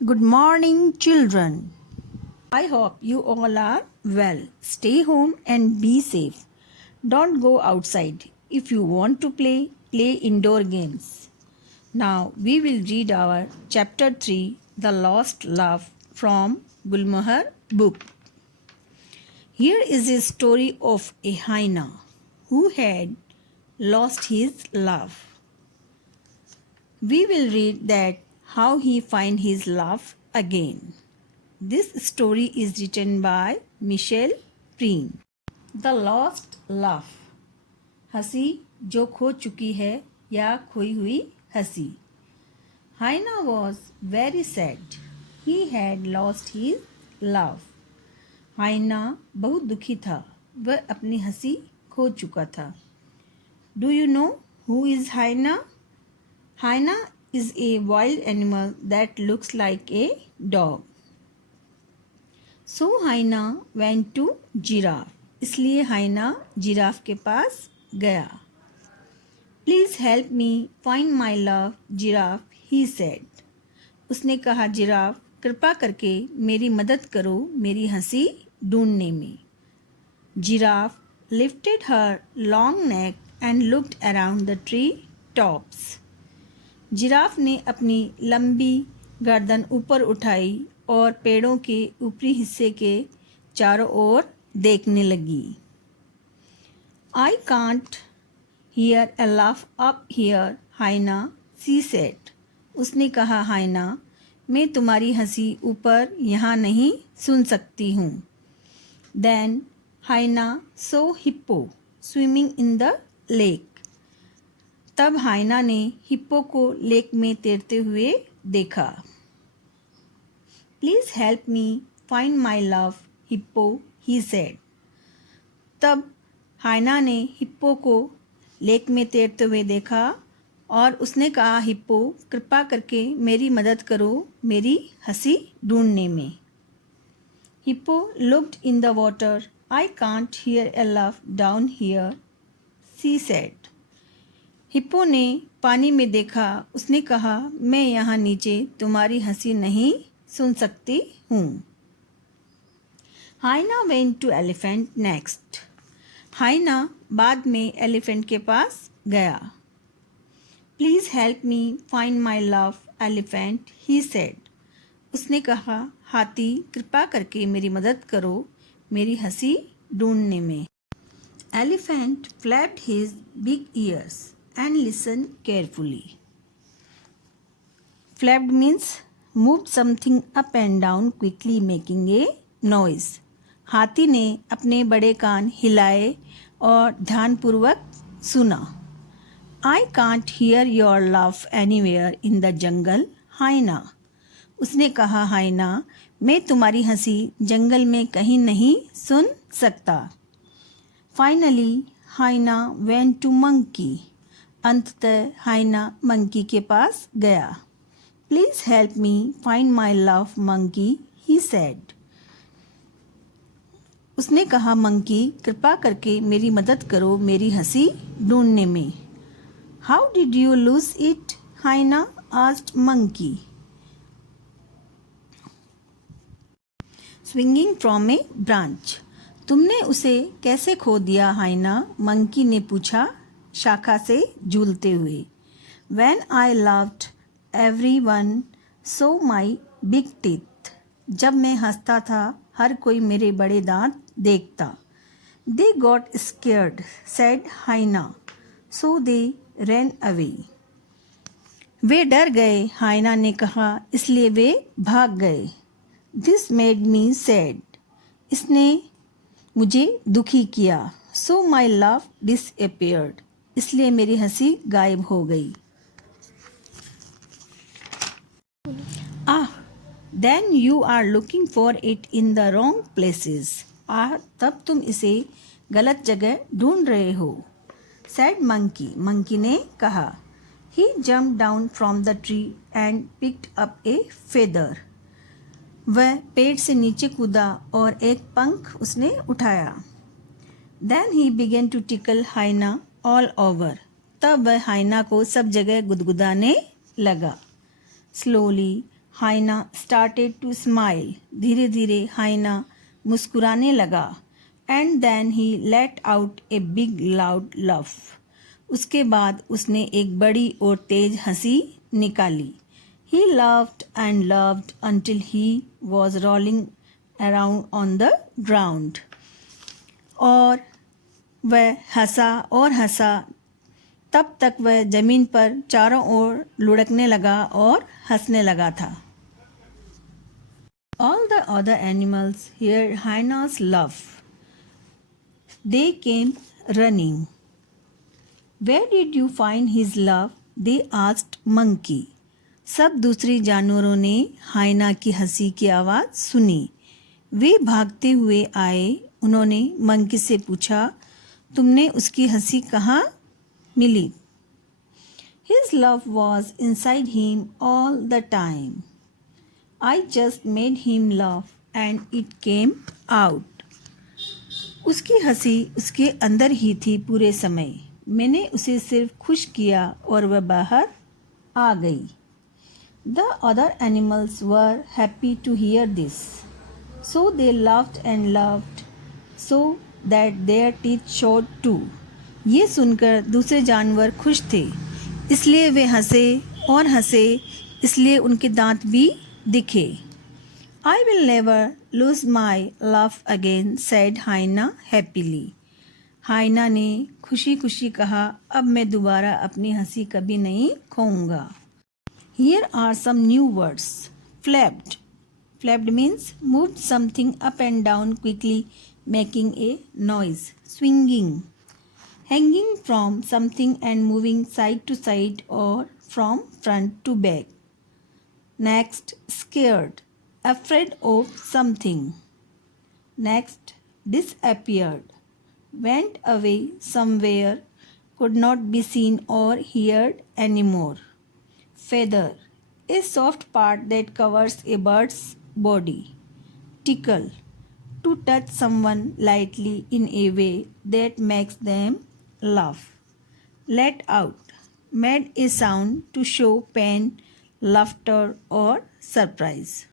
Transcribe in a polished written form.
Good morning, children. I hope you all are well. Stay home and be safe. Don't go outside. If you want to play, play indoor games. Now we will read our chapter 3, The Lost Love, from Gulmohar book. Here is a story of a hyena who had lost his love. We will read that how he find his love again. This story is written by Michel Preen. The Lost Love. हंसी जो खो चुकी है या खोई हुई हंसी. Hyena was very sad. He had lost his love. Hyena बहुत दुखी था. वह अपनी हंसी खो चुका था. Do you know who is hyena? Hyena is a wild animal that looks like a dog. So hyena went to giraffe. इसलिए hyena जिराफ के पास गया. Please help me find my love, giraffe, he said. उसने कहा giraffe कृपा करके मेरी मदद करो मेरी हंसी ढूंढने में. Giraffe lifted her long neck and looked around the tree tops. Giraffe ने अपनी लंबी गर्दन ऊपर उठाई और पेड़ों के ऊपरी हिस्से के चारों ओर देखने लगी. I can't hear a laugh up here, hyena, she said. उसने कहा हाइना मैं तुम्हारी हंसी ऊपर यहाँ नहीं सुन सकती हूँ. Then hyena saw hippo swimming in the lake. तब हाइना ने हिप्पो को लेक में तैरते हुए देखा. Please help me find my love hippo he said. तब हाइना ने हिप्पो को लेक में तैरते हुए देखा और उसने कहा हिप्पो कृपा करके मेरी मदद करो मेरी हंसी ढूंढने में. Hippo looked in the water. I can't hear A love down here, she said. Hippo ने पानी में देखा. उसने कहा मैं यहाँ नीचे तुम्हारी हंसी नहीं सुन सकती हूँ. हाइना वेंट टू एलिफेंट नेक्स्ट. हाइना बाद में एलिफेंट के पास गया. Please help me find my love elephant, he said. उसने कहा हाथी कृपा करके मेरी मदद करो मेरी हंसी ढूंढने में. Elephant flapped his big years and listen carefully. Flapped means moved something up and down quickly making a noise. हाथी ने अपने बड़े कान हिलाए और ध्यानपूर्वक सुना. I can't hear your laugh anywhere in the jungle, hyena. उसने कहा हाइना मैं तुम्हारी हंसी जंगल में कहीं नहीं सुन सकता. Finally, hyena went to monkey. अंततः हाइना मंकी के पास गया. Please help me find my love monkey, he said. उसने कहा मंकी कृपा करके मेरी मदद करो मेरी हंसी ढूंढने में. How did you lose it, hyena asked monkey. Swinging from a branch. तुमने उसे कैसे खो दिया हाइना, मंकी ने पूछा शाखा से झूलते हुए. When I loved everyone saw my big teeth. जब मैं हंसता था हर कोई मेरे बड़े दांत देखता. They got scared, said hyena, so they ran away. वे डर गए, हाइना ने कहा इसलिए वे भाग गए. This made me sad. इसने मुझे दुखी किया. So my love disappeared. इसलिए मेरी हंसी गायब हो गई. Then you are looking for it in the wrong places. तब तुम इसे गलत जगह ढूंढ रहे हो. सैड मंकी, मंकी ने कहा. He jump down from the tree and picked up a feather. वह पेड़ से नीचे कूदा और एक पंख उसने उठाया. Then he began to tickle hyena all over. तब वह हाइना को सब जगह गुदगुदाने लगा. Slowly hyena started to smile. धीरे धीरे हाइना मुस्कुराने लगा. And then he let out a big loud laugh. उसके बाद उसने एक बड़ी और तेज हंसी निकाली. He laughed and laughed until he was rolling around on the ground. और वह हंसा और हंसा तब तक वह जमीन पर चारों ओर लुढ़कने लगा और हंसने लगा था. All the other animals heard Hyena's laugh. They came running. Where did you find his laugh? They asked Monkey. सब दूसरे जानवरों ने हाइना की हंसी की आवाज़ सुनी. वे भागते हुए आए. उन्होंने मंकी से पूछा, तुमने उसकी हंसी कहाँ मिली? His laugh was inside him all the time. I just made him laugh and it came out. उसकी हंसी उसके अंदर ही थी पूरे समय. मैंने उसे सिर्फ खुश किया और वह बाहर आ गई. The other animals were happy to hear this. So they laughed and laughed so that their teeth showed too. ये सुनकर दूसरे जानवर खुश थे, इसलिए वे हंसे और हंसे इसलिए उनके दांत भी दिखे. I will never lose my laugh again, said Hyena happily. हाइना ने खुशी खुशी कहा, अब मैं दोबारा अपनी हंसी कभी नहीं खोऊंगा. Here are some new words. Flapped. Flapped means moved something up and down quickly, making a noise. Swinging. Hanging from something and moving side to side or from front to back. Next, scared. Afraid of something. Next, disappeared. Went away somewhere, could not be seen or heard anymore. Feather, a soft part that covers a bird's body. Tickle, to touch someone lightly in a way that makes them laugh. Let out, made a sound to show pain, laughter or surprise.